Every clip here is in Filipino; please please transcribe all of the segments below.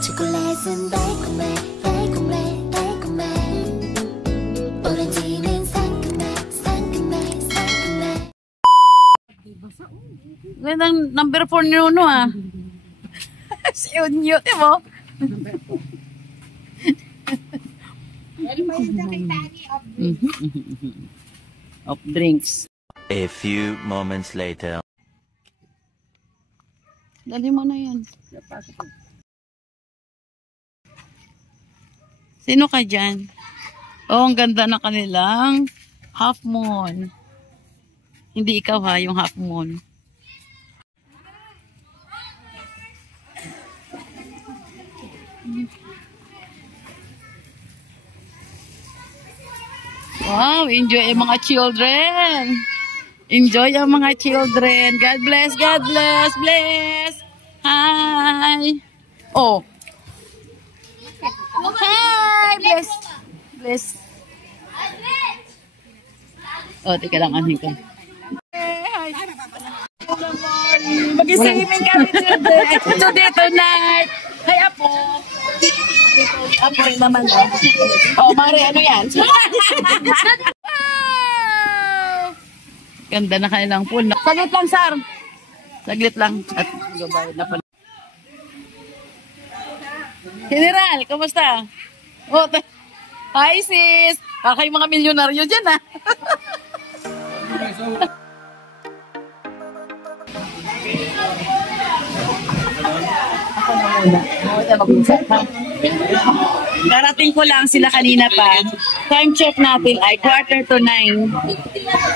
초콜릿은 달콤해 달콤해 달콤해 오렌지는 상큼해 상큼해 상큼해. Gandang number 4 ni Nuno ah. Si Unyo, di mo? Of drinks. A few moments later. Dali mo na yan. Sino ka dyan? Oh, ang ganda na kanilang half moon. Hindi ikaw ha, yung half moon. Wow, enjoy ang mga children. Enjoy ang mga children. God bless, God bless, bless. Hi. Oh. Hi, bless. Bless. Oh, teka lang, anin ko. Hi. Mag-swimming kami today tonight. Hi, Apo. Apo rin naman. Oh, Mari, ano yan? Ganda na kanilang pool. Saglit lang, Sar. Saglit lang. At gabayad na pala. General, kumusta? Oh, hi, sis. Baka yung mga milyonaryo dyan, ha? Ako na muna. Darating ko lang sila kanina pa. Time check natin ay 8:45.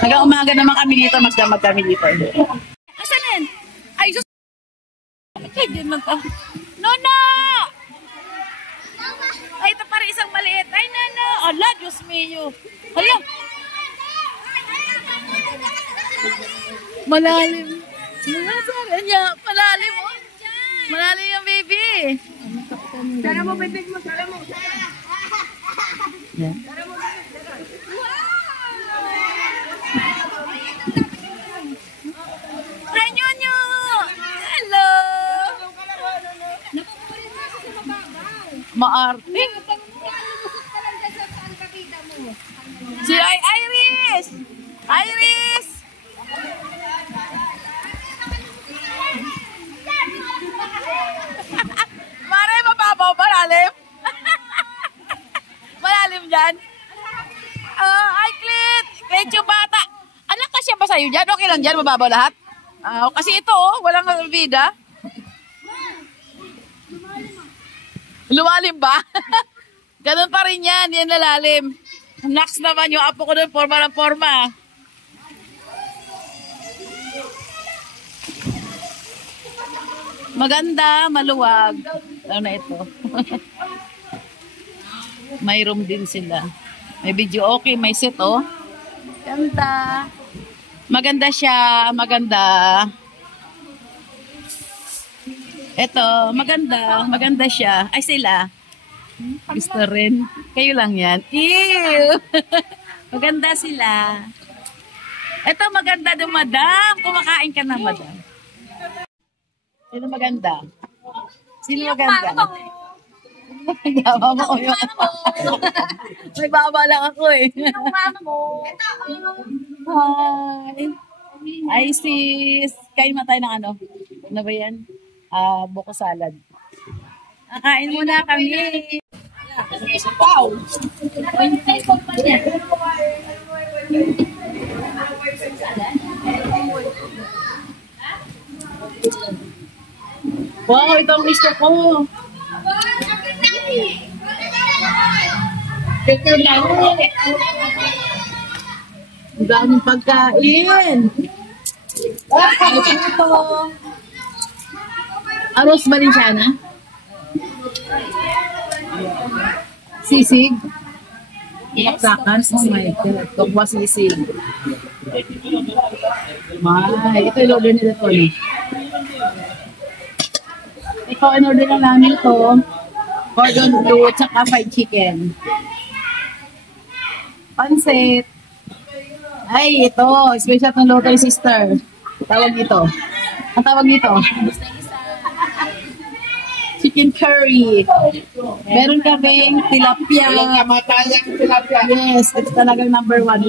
Hanggang umaga naman kami dito, magdamag kami dito. Asan yan? Ay, sus... Nono! Ay, ito pa rin isang maliit. Ay, Nono! Ala, Diyos mio. Hala! Malalim. Malalim, oh. Malalim yung baby. Tara mo, bibig mo. Tara mo. Yeah. Hi, Nyonyo! Hello! Maarte. Si Iris! Iris! Maray, mababaw, malalim. Malalim dyan. Ay, Clit. Clit yung bata. Anak ka siya ba sa'yo dyan? Okay lang dyan, mababaw lahat? Kasi ito, walang vida. Lumalim ba? Ganun pa rin yan, yan lalalim. Next naman yung apo ko doon, forma ng forma. Maganda, maluwag. Ano na ito? May room din sila. May video okay, may set oh. Ganda. Maganda siya, maganda. Ito, maganda. Maganda siya. Ay sila. Gusto rin. Kayo lang yan. Ew! Maganda sila. Ito maganda din, madam. Kumakain ka na, madam. Sino maganda? Sino maganda? Yawa mo. May baba lang ako eh. Hi. Ay sis. Kain matay ng ano? Ano ba yan? Buko salad. Kain muna kami. Wow. Wow, ito ang gusto ko. Ang daming pagkain. Ito. Aros Valenciana. Sisig. Ilaksakan. Oh my God. Tokwa sisig. May. Ito yung order nila to. Ito, in-order lang namin ito. Cordon bleu, tsaka fried chicken. Pansit. Ay, ito. Special ng local sister. Tawag dito. Ang tawag dito. Si chicken curry. Meron kaming tilapia. Yes, ito talagang number 1.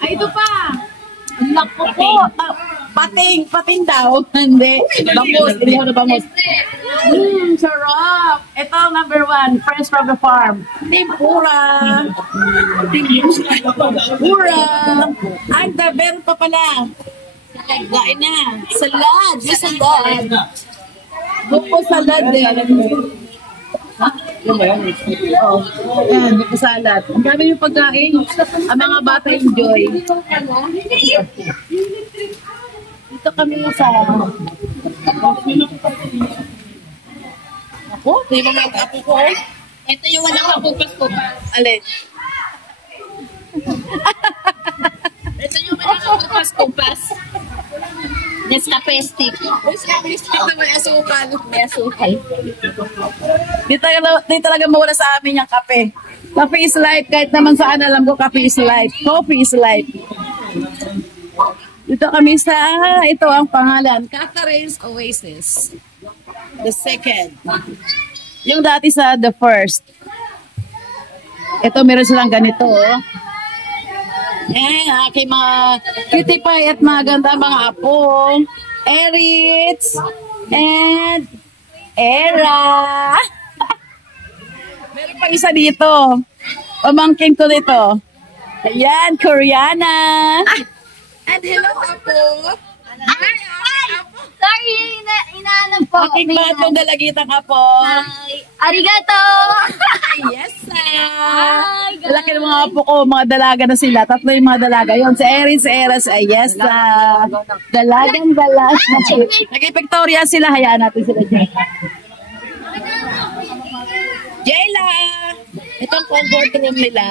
Ay, ito pa! Naku po! Pating daw. Hindi. Bangus. Hindi ako na bangus. Sarap! Ito number 1. Fresh from the farm. Tempura. Tempura. Ay, meron pa pala. Kain na. Salad. May salad. Buko salad din. Ayan, buko salad. Ang dami yung pagkain. Ang mga bata enjoy. Dito kami sa... Ako? Di ba mga apo ko? Ito yung walang kapupas-kupas. Alin? Ito yung walang kapupas-kupas. Nescafe stick. Nescafe stick na may asukal. May asukal. Di talaga mawala sa amin yung kape. Coffee is life. Kahit naman saan alam ko, coffee is life. Coffee is life. Dito kami sa, ito ang pangalan, Catherine's Oasis. The second. Yung dati sa the first. Ito, meron silang ganito. Aking mga cutie pie at maganda mga apo. Eritz and Era. Meron pang isa dito. Pamangkin ko dito. Ayan, Koreana. And hello, Apo. Ay, Apo. Sorry, inaanap po. Aking batong dalagitang Apo. Hi. Arigato. Yes, sir. Laki ng mga apo ko, mga dalaga na sila. Tatlo yung mga dalaga. Yun, si Erin, si Eras, ay yes, dalagang dalaga. Nag-Victoria sila, hayaan natin sila dyan. Jayla! Ito ang comfort room nila.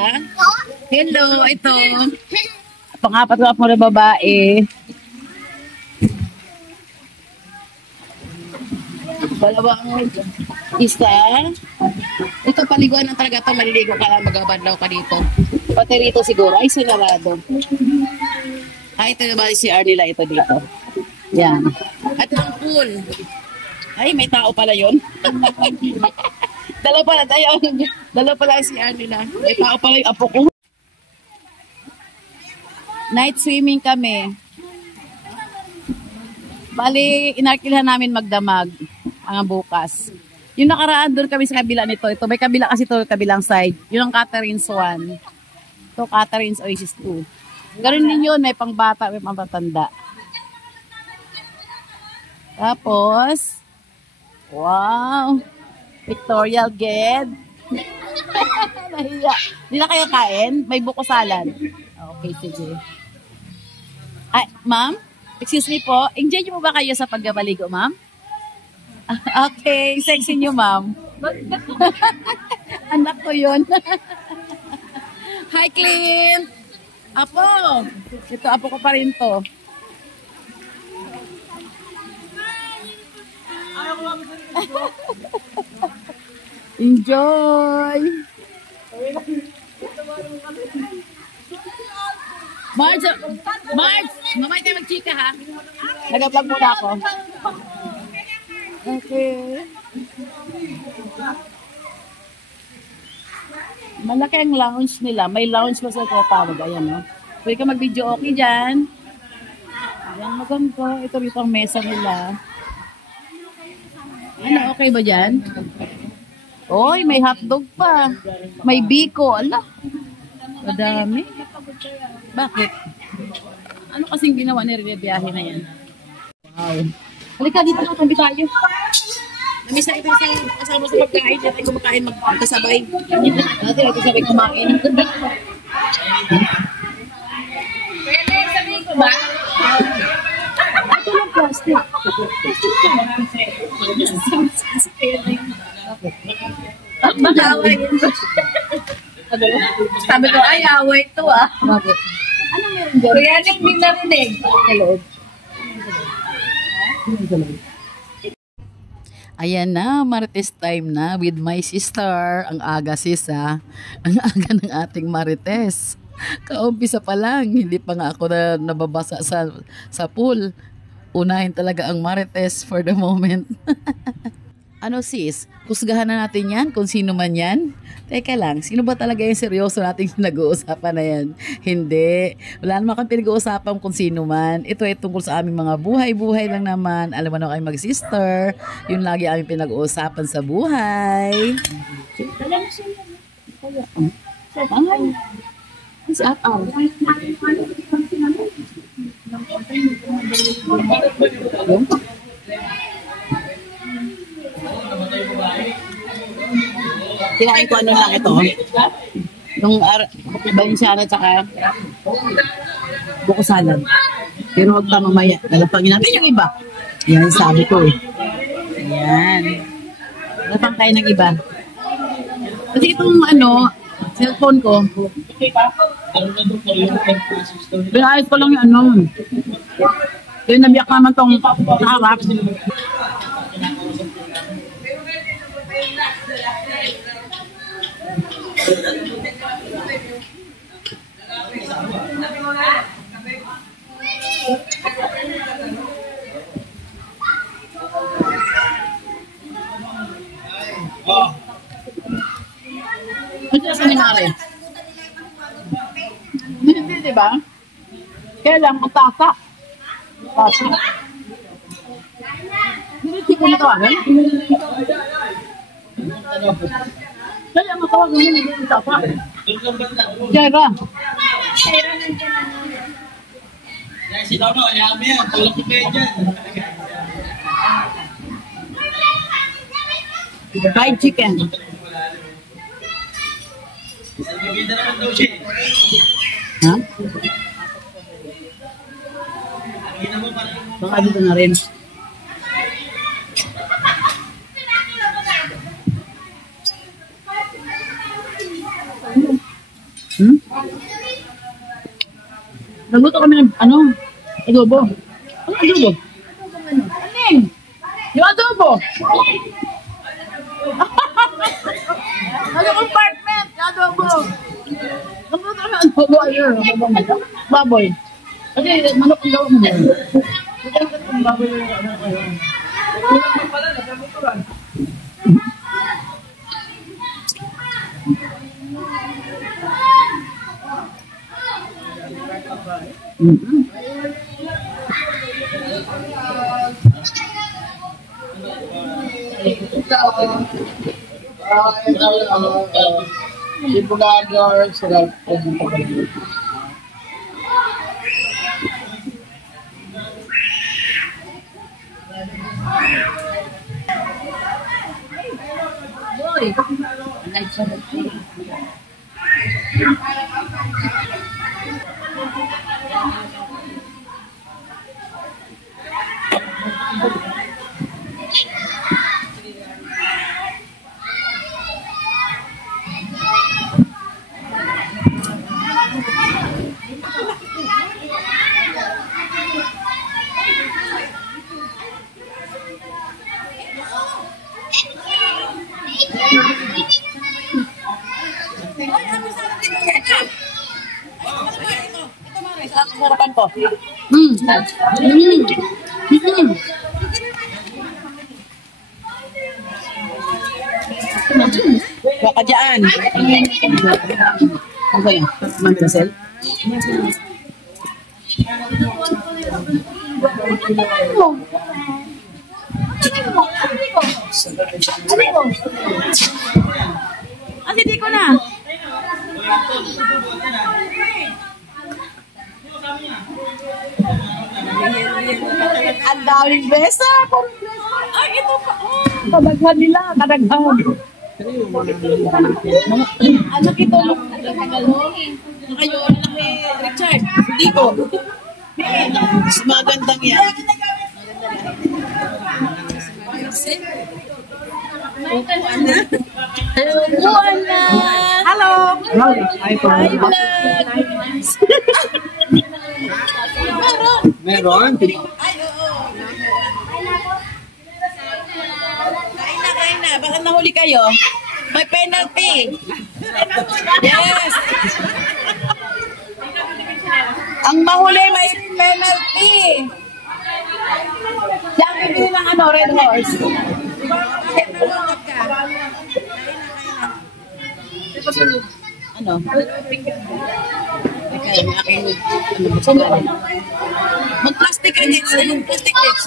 Hello, ito. Pang-apat ko na babae. Dalawang isa. Ito paliguan ng talaga ito. Maliligo ka lang, magabadlaw ka dito. Pati rito siguro. Ay, sinarado. Ay, ito naman si CR nila. Ito dito. Yan. At ang pool. Ay, may tao pala yun. Dalawa pala tayo. Dalawa pala si CR nila. May tao pala yung apo ko. Night swimming kami. Bali, inarkilhan namin magdamag ang bukas. Yung nakaraan doon kami sa kabila nito. Ito, may kabila kasi ito, kabilang side. Yun ang Catherine's 1. Ito, Catherine's Oasis 2. Ganun din yun, may pangbata, may pangtatanda. Tapos, wow, Victorial Ged. Nahiya. Hindi na kayo kain? May buko salad. Okay, sige. Ay, ma'am? Excuse me po, enjoy mo ba kayo sa pagbabaligo, ma'am? Okay, sexy nyo, ma'am. Anak ko yun. Hi, Clint! Apo! Ito, apo ko pa rin to. Enjoy! Marge, mamay tayo magchika ha. Nag-vlog muna ako. Okay. Malaki ang lounge nila. May lounge pa sa tatawag. Ayan, no? Pwede ka mag-video okay dyan. Ayan, maganda. Ito rito ang mesa nila. Ano, okay ba dyan? Oy, may hotdog pa. May biko. Ala. Madami. Bakit? Ano kasing ginawa ni Rene biyahe na yan? Wow. Halika dito na, tabi tayo. Namisa kita sa kasama sa pagkain. Dati kumakain magkasabay. Dati magkasabay kumain. Pwede sabihin ko ba? Ito lang plastic. Mag-away yun. Sabi ko, ay, away ito ah. Bakit? Ano meron dyan? Kaya nang din narinig. Sa loob. Ayan na, Marites time na with my sister. Ang aga sis ha. Ang aga ng ating Marites. Kaumpisa pa lang, hindi pa nga ako na nababasa sa pool. Unahin talaga ang Marites for the moment. Ano sis, kusgahan na natin yan kung sino man yan? Teka lang, sino ba talaga yung seryoso nating nag-uusapan na yan? Hindi. Wala naman kang pinag-uusapan kung sino man. Ito ay tungkol sa aming mga buhay-buhay lang naman. Alam mo na kayo mag-sister. Yun lagi aming pinag-uusapan sa buhay. Si Ataw. Kinain ko ano lang ito. Yung balinsyana at saka buko salad. Pero huwag pa mamaya. Lalapangin natin yung iba. Yan, sabi ko eh. Ayan. Lalapang tayo ng iba. Kasi itong ano, cellphone ko. Pinayos ko lang yung ano. Yung nabiyak naman tong harap. Ano sa nangyari? Hindi, diba? Kaya lang, ang tasa. Tasa. Hindi ko na tawagan. Kaya ang tawagan mo, hindi ko tasa. Jera. Si Tono, ayaw mo yan. Tulog ko kayo dyan. Fried chicken. Bibida naman daw siya. Ha? Hindi mo parang Baka dito na rin. Nagluto kami ng ano? Adobo. Ano adobo? Aning? Yung adobo. Ano compartment? Yung adobo. Nagluto kami ng adobo. Ano? Baboy. Kasi manok ang gawin mo. Baboy yung ano. Sibulaga, sarap po dito kayo. Boy. Sarapan po. Baka dyan. Ano ba yan? Mandrasel? Hindi ko na. Ang daming besa. Ay, ito pa. Kadaghan nila. Kadaghan. Anak ito. Kayo, anak ni Richard. Hindi ko. Mas magandang yan. Buwana. Hello. Hi, vlog. Meron? Ay, oo. Kain na. Baka nahuli kayo. May penalty. Yes. Ang mahuli may penalty. Diyan bibili ng ano, Red Horse. Bakit nalungkot ka? Ano? Teka, yung aking mag-plastic ka din. Saan yung plastic lips?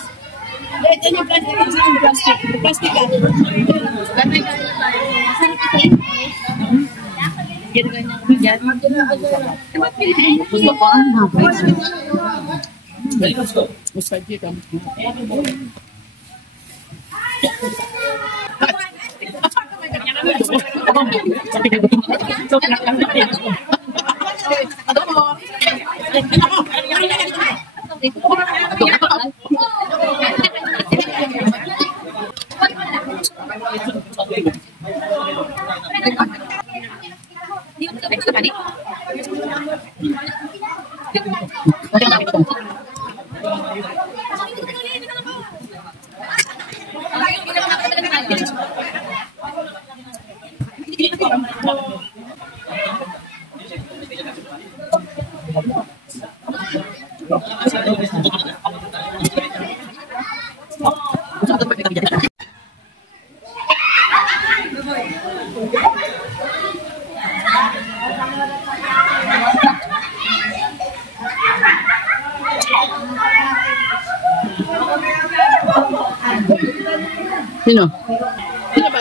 Dito yung plastic lips. Saan yung plastic? Plastic ka. Ganay ka. Saan ka? Ganyan ko dyan. Gusto ko. Mustard ka. Sino? Sino ba?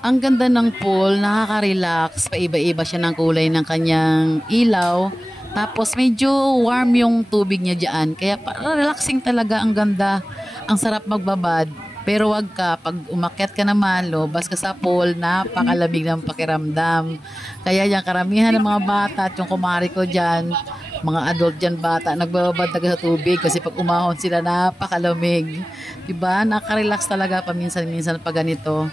Ang ganda ng pool, nakaka-relax, paiba-iba siya ng kulay ng kanyang ilaw. Tapos medyo warm yung tubig niya diyan, kaya relaxing talaga, ang ganda. Ang sarap magbabad. Pero wag ka, pag umakyat ka naman, lobas ka sa pool, napakalamig ng pakiramdam. Kaya yung karamihan ng mga bata at yung kumari ko diyan, mga adult dyan bata, nagbababad talaga sa tubig kasi pag umahon sila, napakalamig. Diba? Nakaka-relax talaga paminsan-minsan pag ganito.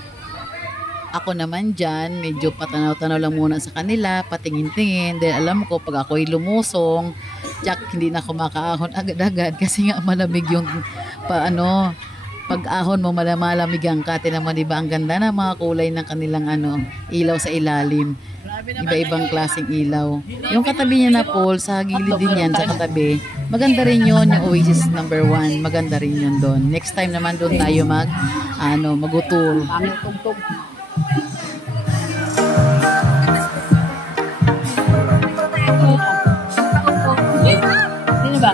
Ako naman dyan, medyo patanaw-tanaw lang muna sa kanila, patingin-tingin. Dahil alam ko, pag ako'y lumusong, tsak, hindi na ako makaahon agad-agad kasi nga malamig yung pag-ahon mo, malamig ang kate naman, diba? Ang ganda na mga kulay ng kanilang ilaw sa ilalim. Iba-ibang klaseng ilaw. Yung katabi niya na pool, sa gilid din yan, sa katabi. Maganda rin yun, yung Oasis number 1. Maganda rin yun doon. Next time naman doon tayo mag-tour. Sino ba?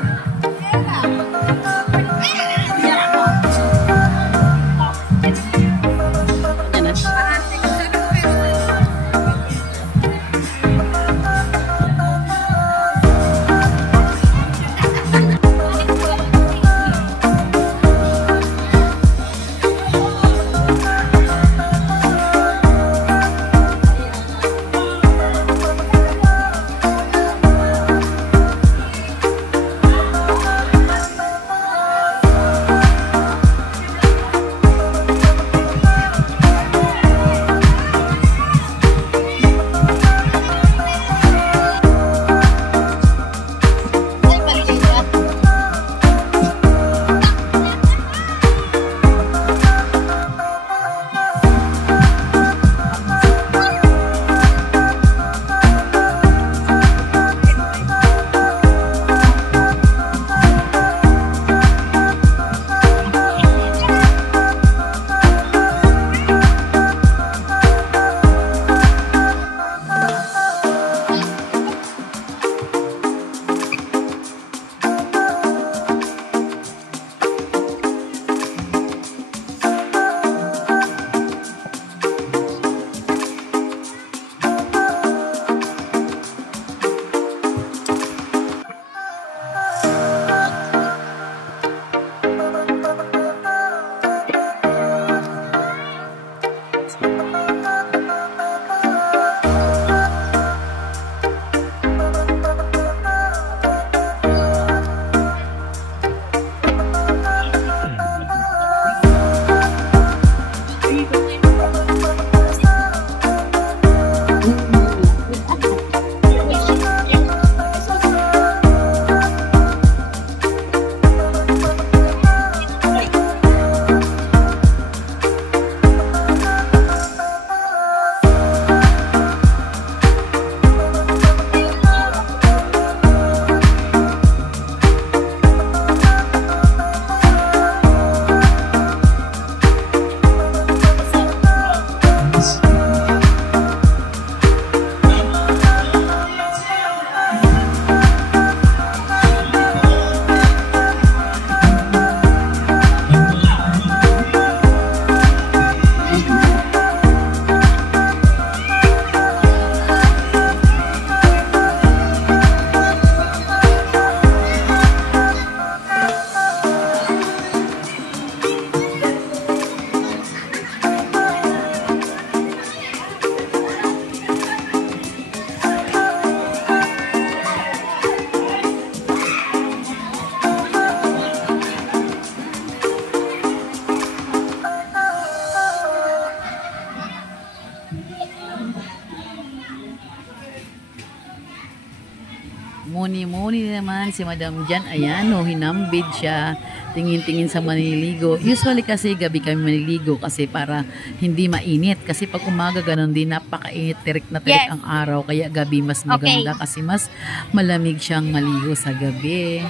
Muni-muni naman si Madam Jan. Ayan, hinambid siya. Tingin-tingin sa maniligo. Usually kasi gabi kami maniligo kasi para hindi mainit. Kasi pag umaga ganun din, napakainit, tirik na tirik ang araw. Kaya gabi mas maganda kasi mas malamig siyang maligo sa gabi.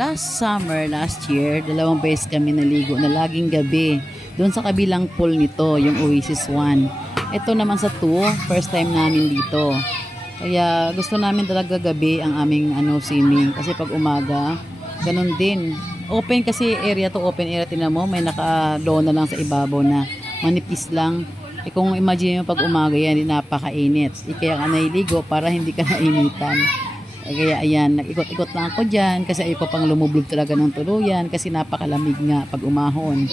Last summer, last year, 2 beses kami naligo na laging gabi. Doon sa kabilang pool nito, yung Oasis 1. Ito naman sa 2, first time namin dito. Kaya gusto namin talaga gabi ang aming swimming. Kasi pag umaga, ganun din. Open kasi area to, open area. Tinan mo, may naka-lona lang sa ibabaw na manipis lang. Kung imagine mo pag umaga yan, napakainit. Kaya ka nailigo para hindi ka nainitan. Kaya ayan, nag-ikot-ikot lang ako dyan kasi ayoko pang lumublog talaga ng tuluyan kasi napakalamig nga pag umahon.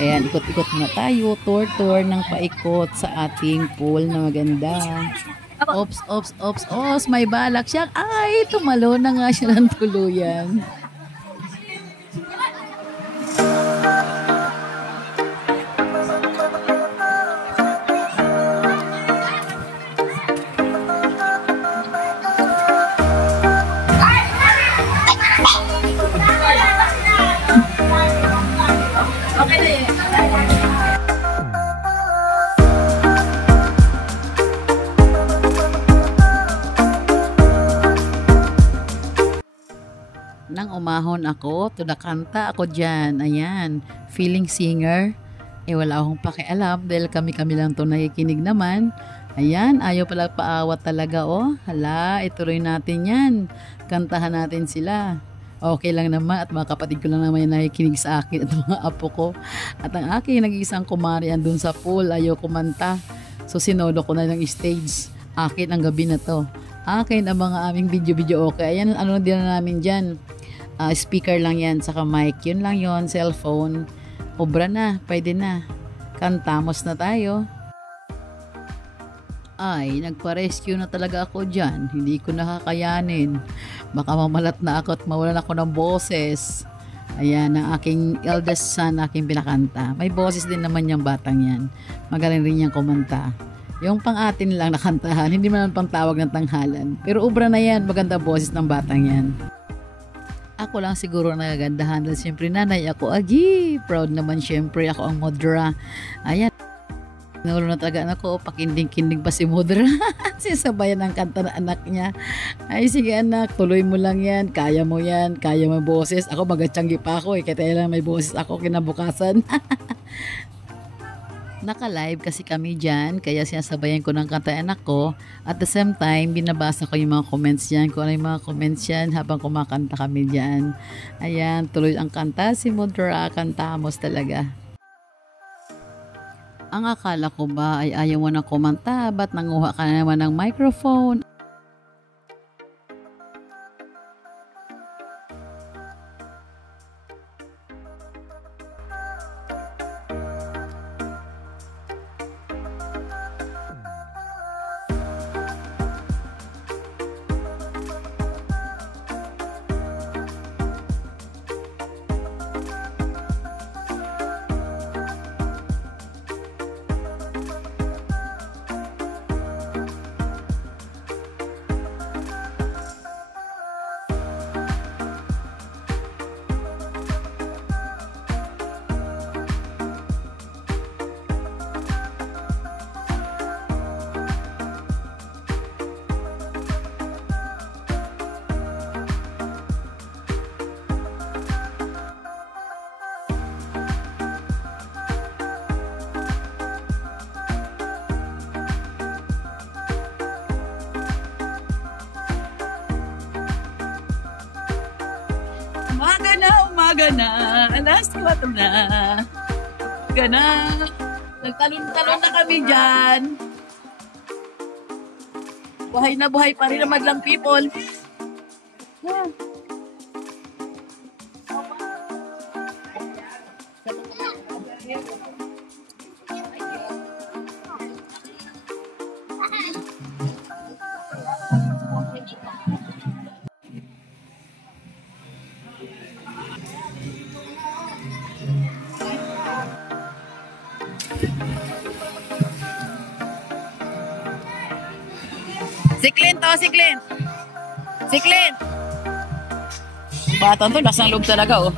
Ayan, ikot-ikot na tayo, tour-tour ng paikot sa ating pool na maganda. Ops, may balak siya. Ay, tumalo na nga siya ng tuluyan. Nang umahon ako, kanta ako dyan. Ayan, feeling singer. Wala akong pakialam dahil kami lang to nakikinig naman. Ayan, ayaw pala paawat talaga Hala, ituloy natin yan. Kantahan natin sila. Okay lang naman at mga kapatid ko lang naman yung nakikinig sa akin at mga apo ko. At ang aking nag-iisang kumari andun sa pool, ayaw kumanta. So sinolo ko na ng stage. Akin ang gabi na to. Akin ang mga aming video okay. Ayan, din na namin dyan. Speaker lang yan, saka mic. Yun lang yon, cellphone. Obra na, pwede na. Kantamos na tayo. Ay, nagpa-rescue na talaga ako dyan. Hindi ko nakakayanin. Baka mamalat na ako at mawalan ako ng boses. Ayan, ang aking eldest son, aking pinakanta. May boses din naman yung batang yan. Magaling rin niyang kumanta. Yung pang-atin lang nakantahan, hindi man pang tawag ng tanghalan. Pero obra na yan, maganda boses ng batang yan. Ako lang siguro nagagandahan dahil siyempre nanay ako. Agi, proud naman siyempre ako ang Modra. Ayan. Nagulo na talaga ako, pakinding-kinding pa si Modra. Sisabayan ang kanta na anak niya. Ay sige anak, tuloy mo lang yan. Kaya mo yan, kaya mo boses. Ako magacanggi pa ako kaya lang may boses ako kinabukasan. Naka-live kasi kami dyan, kaya sinasabayan ko ng kanta anak ko. At the same time, binabasa ko yung mga comments dyan, kung ano yung mga comments dyan habang kumakanta kami dyan. Ayan, tuloy ang kanta si Modra, kantamos talaga. Ang akala ko ba ay ayaw mo na kumanta, ba't nanguha ka na naman ng microphone? Umaga na, alas 4 na. Gana, nagtalon-talon na kami dyan. Buhay na buhay pa rin ang madlang people. Si Clint, si Clint. Si Clint! Batang to, lasang loob talaga, oh.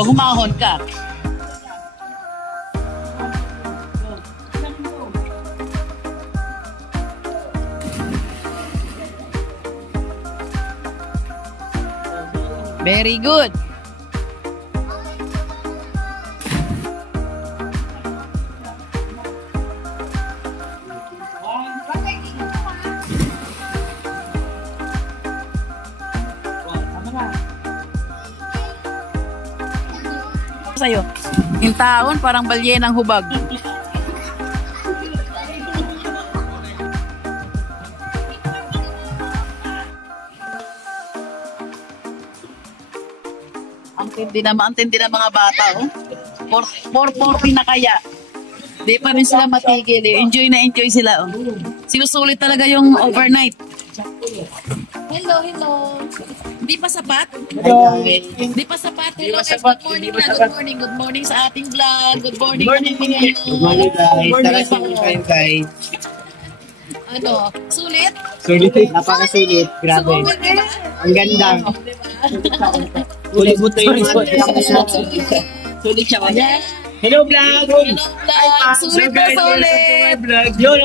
Pag humahon ka. Very good. Sa'yo. Yung taon parang balyenang hubag. Ang tindi na mga bata, oh. 440 na kaya. Di pa rin sila matigil, eh. Enjoy na enjoy sila, oh. Sinusulit talaga yung overnight. Hello, hello. Hindi pa sapat? Hindi pa sapat. Hello guys, good morning na. Good morning. Good morning sa ating vlog. Good morning. Good morning. Good morning guys. Good morning guys. Ano? Sulit? Sulit. Napakasulit. Grabe. Sumugod, diba? Ang ganda. Ulibot na yung sulit siya kanya. Hello vlog! Hello vlog! Sulit na sulit! Vlog yun.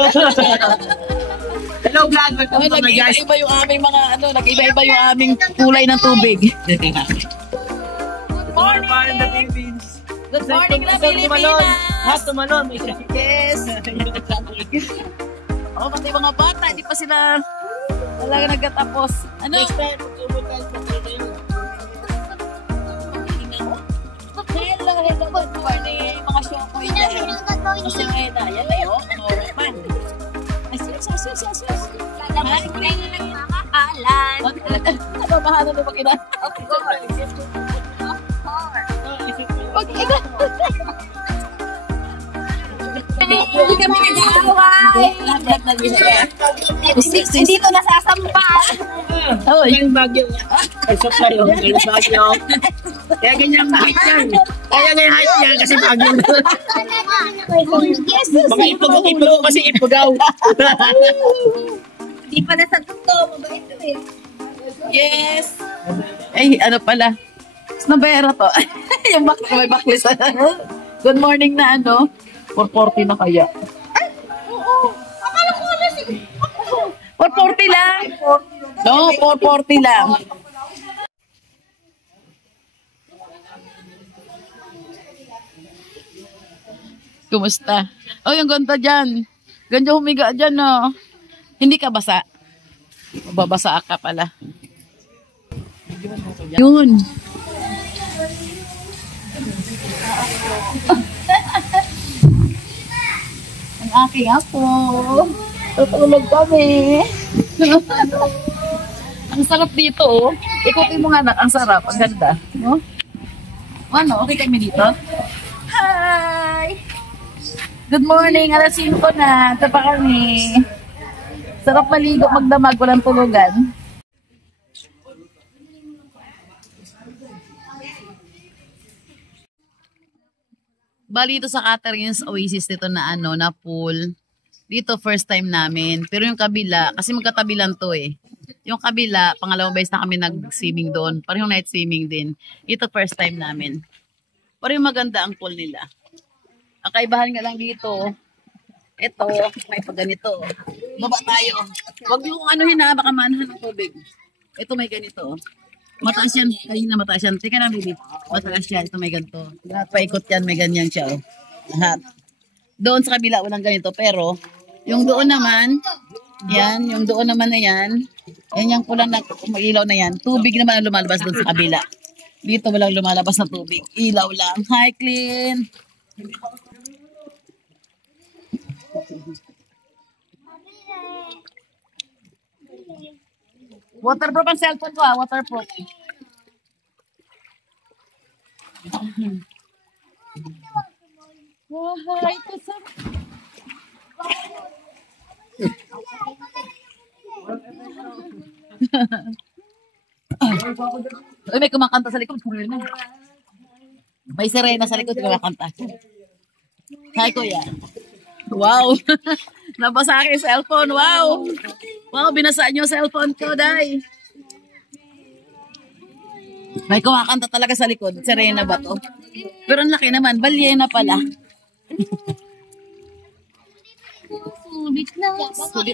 Hello vlog! Welcome to my guys. Nag-iba yung aming mga ano, nag-iba yung aming kulay ng tubig. Good morning! Good morning na Pilipinas! Hat tumalon! Yes! Oh, pati mga bata, hindi pa sila talaga nagtatapos. Ano? Next time, mag-umutan sa tayo. Hello, good morning, mga shokoy dyan. Kasi ngayon na, yan na yun, man. Asyos. Hi, Green. Nakakaalan. Nababahanan na mag-ina. Of course. Mag-ina. Hindi kami nag-aaway. Hindi to nasasampa. Hoy. Yung bagyo. Ay, so tayo. Yung bagyo. Kaya ganyan ang height yan. Kaya ganyan height yan kasi bagyo. Mga ipagaw kasi ipagaw. Hindi pa nasaguto. Mabait to eh. Yes. Ay, ano pala. Snabera to. Yung may backlist. Good morning na ano. 440 na kaya. Ay, oo. Akala ko na si... 440 lang. No, 440 lang. Kumusta? Oh, yung ganda dyan. Ganda humiga dyan, no? Hindi ka basa? Babasa ka pala. Yun. Ang aking ako. Tutulog kami. Ang sarap dito, oh. Ikutin mo nga, anak. Ang sarap. Ang ganda. No? Ano? Okay kami dito? Hi! Good morning. Alas 5 na. Ito pa kami. Sarap maligo, magdamag. Walang tulugan. Bali ito sa Catherine's Oasis dito na ano, na pool. Dito first time namin. Pero yung kabila, kasi magkatabi lang to eh. Yung kabila, pangalawang beses na kami nag-swimming doon. Parang yung night swimming din. Ito first time namin. Parang maganda ang pool nila. Ang kaibahan nga lang dito, ito, may pag ganito. Baba tayo. Huwag yung ano yun ha, baka manahan ng tubig. Ito may ganito. Mataas yan. Kanina mataas yan. Teka lang, baby. Mataas yan. Ito may ganito. Lahat paikot yan. May ganyan siya. Oh. Lahat. Doon sa kabila, walang ganito. Pero, yung doon naman, yan. Yung doon naman na yan. Yan yung pulang na ilaw na yan. Tubig naman ang lumalabas doon sa kabila. Dito walang lumalabas na tubig. Ilaw lang. Hi, Clean. Waterproof ang cellphone ko ha, waterproof. Buhay ko sa... Uy, may kumakanta sa likod. May sirena sa likod kumakanta. Hi, kuya. Wow. Nabasa aking cellphone. Wow. Wow, binasaan niyo cellphone ko, day. May kumakanta talaga sa likod. Sirena ba to? Pero ang laki naman. Balyena pala. Sulit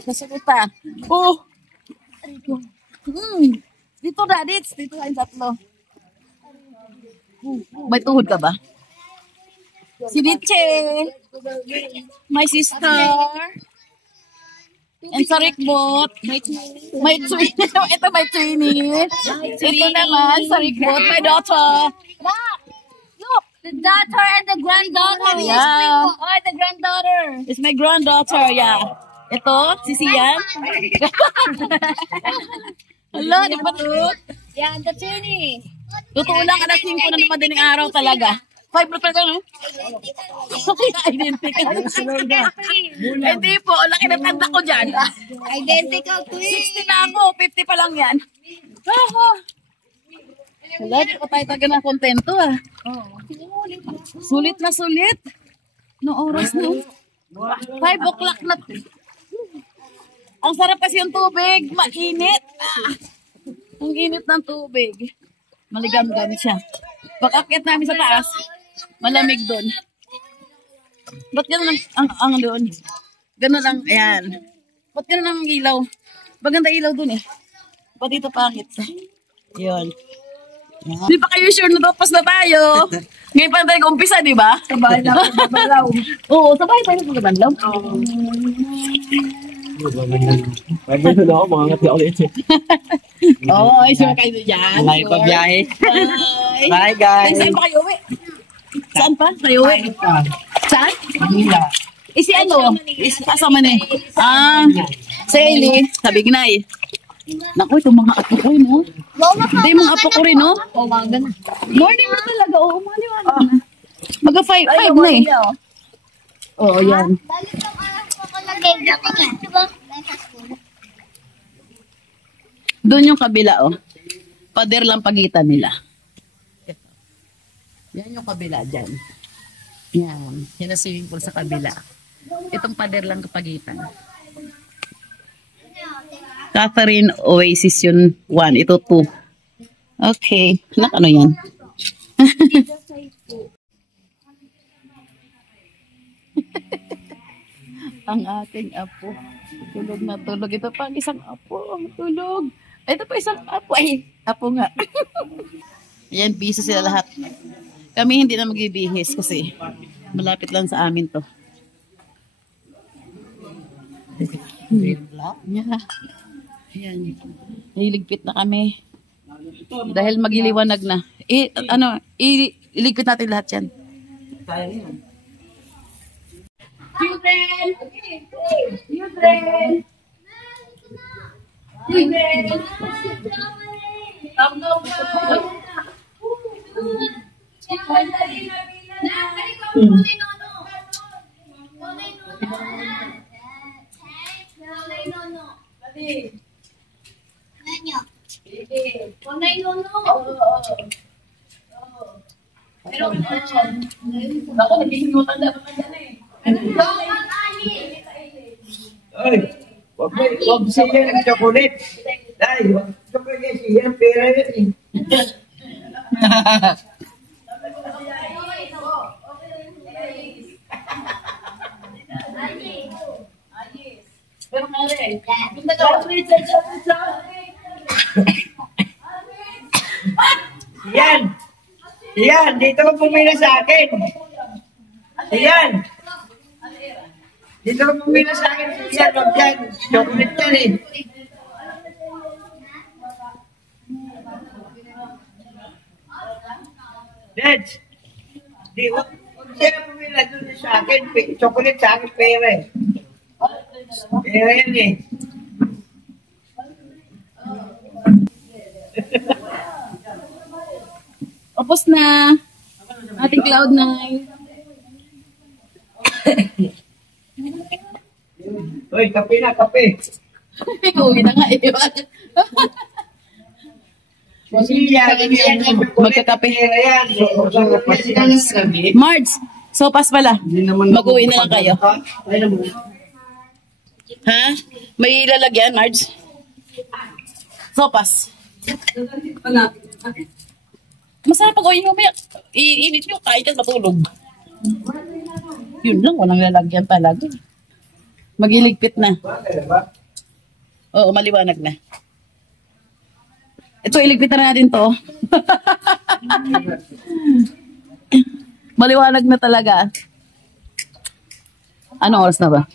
na sulit pa. Oh. Dito na, Dits. Dito na yung tatlo. May tuhod ka ba? Si Diche. My sister. And sa Rickbot. May twin. Ito may twinnie. Ito naman sa Rickbot. My daughter. Look, the daughter and the granddaughter. Yeah. Oh, the granddaughter. It's my granddaughter, yeah. Ito, si Sian. Hala, di ba to? Yeah, the twinnie. Totoo lang, alas 5 na naman din ng araw talaga. 5 na pala, no? Identical. Hindi po, laki na tanda ko dyan. Identical twin. 60 na ako, 50 pa lang yan. Hala, di pa tayo talaga na kontento, ah. Sulit na sulit. No oras, no? 5 o'clock na. Ang sarap kasi yung tubig, mainit. Ang init ng tubig. Maligam-gam siya. Pag-akyat namin sa taas, malamig doon. Ba't gano'n ang doon? Gano'n ang, ayan. Ba't gano'n ang ilaw? Maganda ilaw doon eh. Ba't dito pangit? Yun. Di pa kayo sure na tapos na tayo. Ngayon pa tayo umpisa, di ba? Sabay na ako babalaw. Oo, sabay pa rin ako babalaw. May gusto na ako, mga ngati ulit. Oo, ay sure kayo dyan. Malay pa biyahe. Bye. Bye, guys. Saan pa kayo uwi? Saan pa? Kayo uwi? Saan? Manila. Si ano? Kasama na eh. Si Eli. Sabi ginay. Naku, itong mga apo ko, no? Ito yung mga apo ko rin, no? Umaga na. Morning na talaga. Oo, maliwanag na. Maga 5 na eh. Oo, yan. Balik ang anak ko kalagay dito nga. Diba? Nasa school. Doon yung kabila, oh. Pader lang pagitan nila. Ito. Yan yung kabila dyan. Yan. Yan ang swimming pool sa kabila. Itong pader lang kapagitan. Catherine Oasis yun 1. Ito 2. Okay. Anak, ano yan? Ang ating apo. Tulog na tulog. Ito pa ang isang apo. Tulog. Ito pa isang apo. Ay, apo nga. Ayan, busy sila lahat. Kami hindi na magbibihis kasi malapit lang sa amin to. Yeah. Ayan. Iligpit na kami. Dahil magiliwanag na. Iligpit natin lahat yan. Children! Ako, naghihingutan na naman yan eh. Ay, wag siya ng chocolate. Dahil, chocolate siya ng pera yun eh. Pero nga rin. Yan! Yan! Dito ka pumila sa akin! Yan! Dito ka pumila sa akin! Yan! Wag yan! Chocolate yan eh! Dad! Wag siya pumila doon sa akin! Chocolate sa akin pera eh! Pera yan eh! Tapos na. Ating Cloud9. Uy, kape na, kape. Uwi na nga eh. Magkakape. Marge, sopas pala. Mag-uwi na lang kayo. Ha? May lalagyan, Marge? Sopas. Masarap pag uwi mo. Iinit nyo, kahit yan matulog. Yun lang, walang lalagyan talaga. Magiligpit na. Oo, maliwanag na. Ito, iligpit na natin to. Maliwanag na talaga. Ano oras na ba?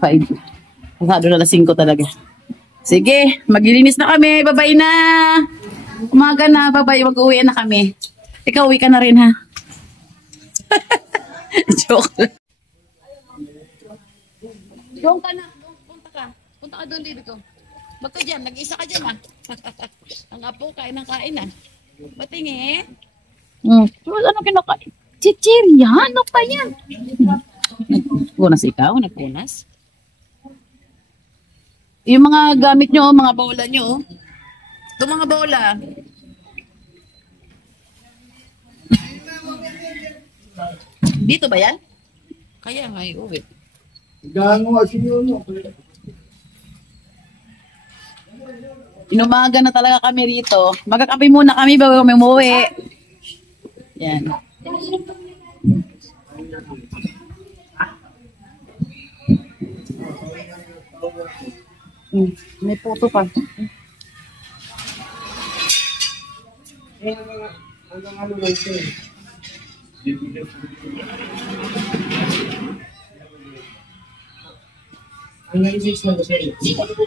5. Pasado na 5 talaga. Sige, maglilinis na kami. Babay na. Umaga na, babay. Mag-uwi na kami. Ikaw, uwi ka na rin, ha? Joke lang. Doon ka na. Punta ka. Punta ka doon, baby ko. Ba't ka dyan? Nag-isa ka dyan, ha? Ang apo, kain ng kain, ha? Batingin. Ano kinakain? Chichirya? Ano pa yan? Nagpunas ikaw? Nagpunas? Yung mga gamit nyo, mga bola nyo. Ito mga bola. Dito ba yan? Kaya nga uwi. Inumaga na talaga kami rito. Magkakape muna kami bago kami umuwi. Yan. May puto pa.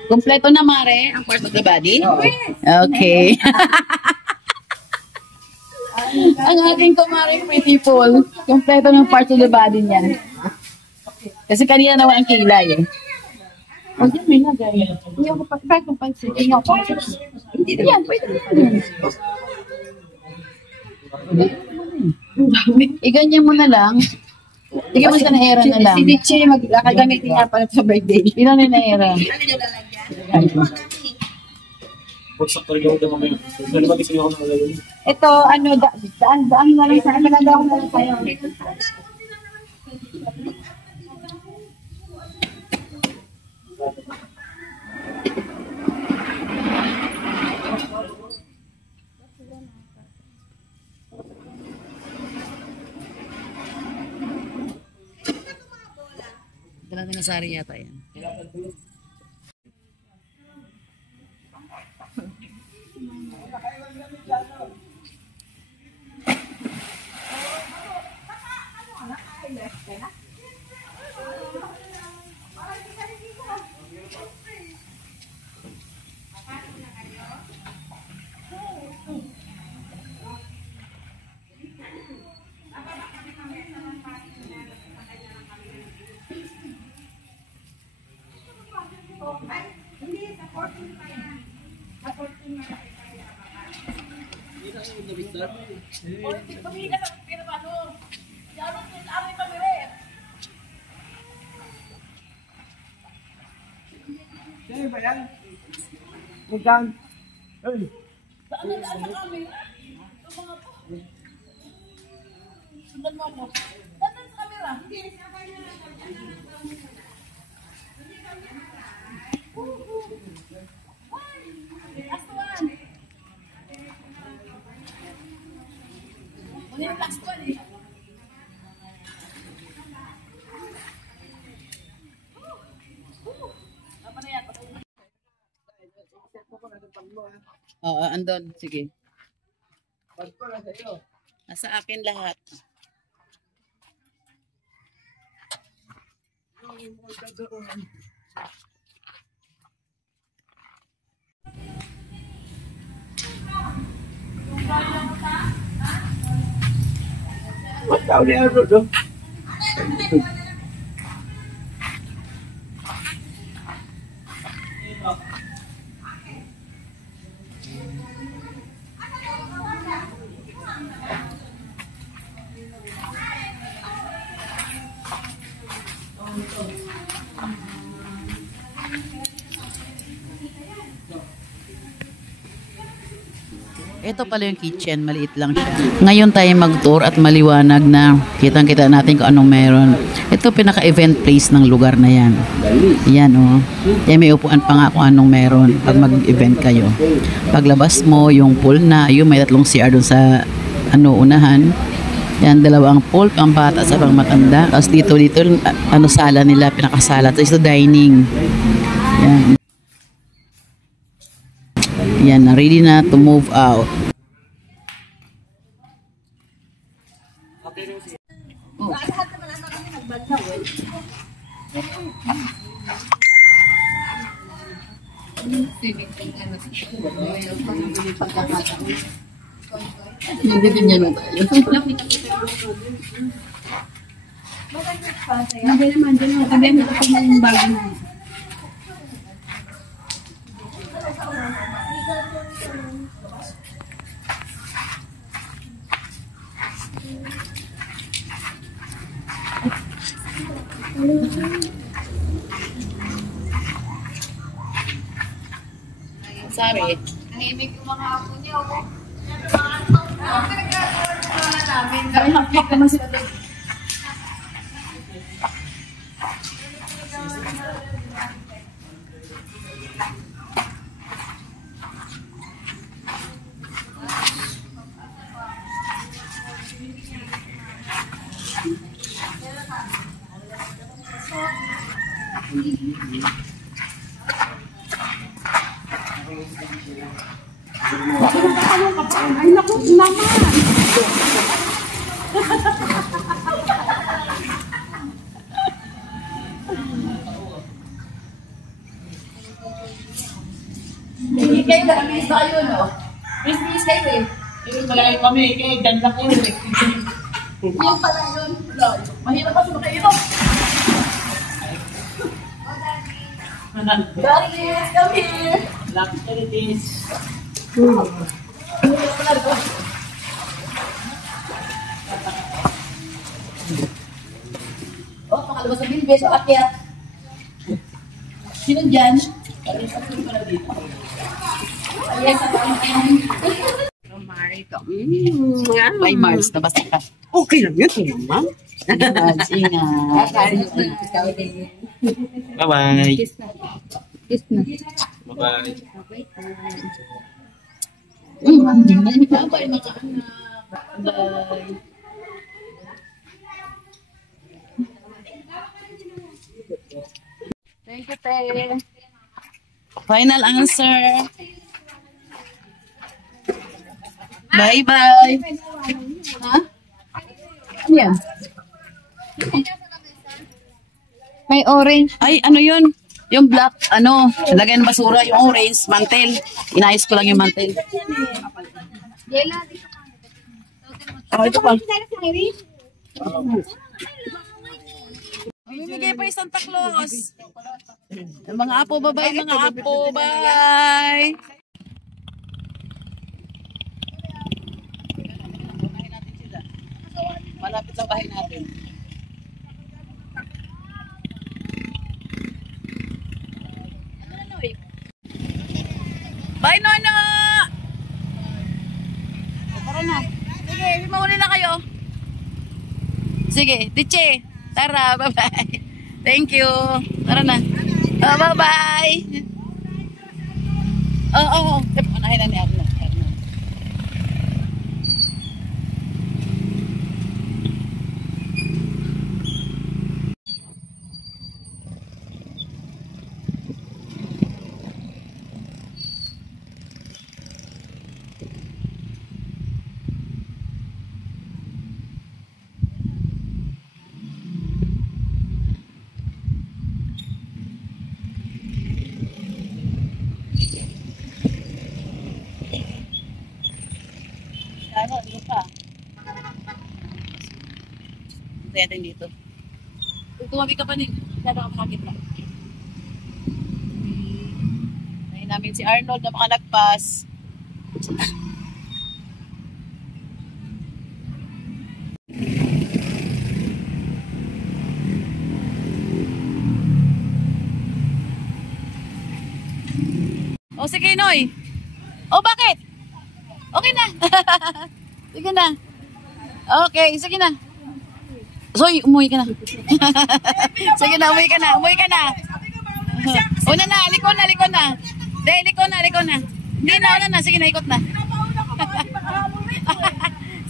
Kompleto na, Mare, ang part of the body? Okay. Ang ating kumare pretty full. Kompleto ng part of the body niya. Kasi kanina naman ang kilay eh. O yan, may lagay. Hindi ako pa kung pansin. Hindi yan, pwede naman. Iganyan mo na lang. Sige mo sa naera na lang. Si Diche, magkakagamitin niya para sa birthday. Ilan na naera? Ito, ano, daan na lang sa akin. Malagaw na lang tayo. Dala na sari yata yan. Sino ba yan? Magkaan? Ay! Oo, andon. Sige. Pagko na sa iyo. Nasa akin lahat. What daw niya ito? Ito pala yung kitchen, maliit lang siya. Ngayon tayo mag-tour at maliwanag na kitang-kita natin kung anong meron. Ito pinaka-event place ng lugar na yan. Yan oh. Yan may upuan pa nga kung anong meron pag mag-event kayo. Paglabas mo, yung pool na, yung may 3 CR dun sa unahan. Yan, 2 pool, pang bata sa pang matanda. Tapos dito, sala nila, pinakasala. Tapos ito dining. Yan. Yan, ready na to move out. Nandito niya na tayo. Sabi naman dun, sabi mo ito ng bago na. Sorry. Nahimik yung mga apo niya. Kaya hapik naman sila doon. Ay, naku, naman! Hindi kayo nakamis ba kayo, no? Miss kayo eh. Yung malayo kami, kaya dyan lang kayo. Yung pala yun. Mahirap pa sa kayo. Daddy, come here. Lapit ka rin, Tis. Oh, pakalabas sa bilbes, so akyat. Sino dyan? By Mars, nabasa ka. Okay lang yun, ma'am. Mars, ingat. Bye-bye. Kiss na. Bye-bye. Bye-bye, mga anak. Bye. Thank you, Te. Final answer. Bye-bye. Ha? Ano yan? May orange. Ay, ano yun? Yung black, lagay ng basura, yung orange, mantel. Inayos ko lang yung mantel. Ito pa. Bibigay pa yung Santa Claus. Yung mga apo, bye-bye, mga apo, bye. Malapit sa bahay natin. Bye, Nono! Tara na. Sige, mauli na kayo. Sige, Tiche. Tara, bye-bye. Thank you. Tara na. Oh, bye-bye. Oh. Unahin na ni Arno. Ano pa? Kaya din dito. Kung tumabi ka pa din, kaya ka makakita. Ayun namin si Arnold na makalagpas. O sige, Noy. O bakit? Okay na. Sige na. Okay, sige na. Soy, umuwi ka na. Sige na, umuwi ka na. Umuwi ka na. Una na, likon na, likon na. Hindi, likon na, likon na. Hindi na, una na. Sige na, ikot na.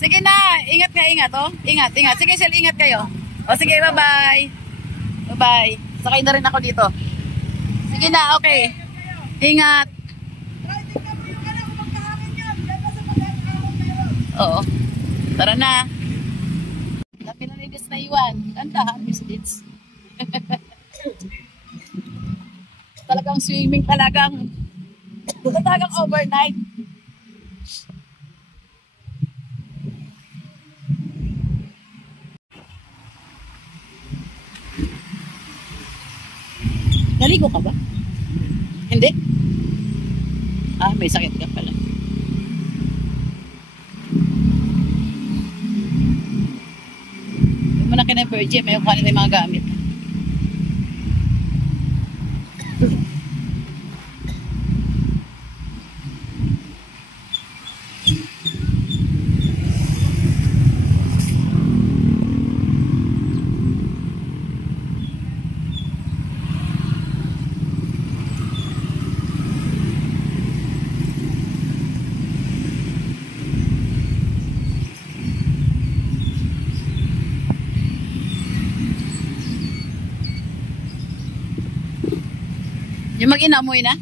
Sige na, ingat ka, ingat, oh. Ingat, ingat. Sige, Sel, ingat kayo. O, sige, bye-bye. Bye-bye. Sakay na rin ako dito. Sige na, okay. Ingat. Oo. Tara na. Pinanilis na iwan. Ganda, happy states. Talagang swimming, talagang overnight. Naligo ka ba? Hindi? Ah, may sakit ka pala. Yung muna ka na Virgin, may kuhanin tayong mga gamit. Yung mag-inamoy na?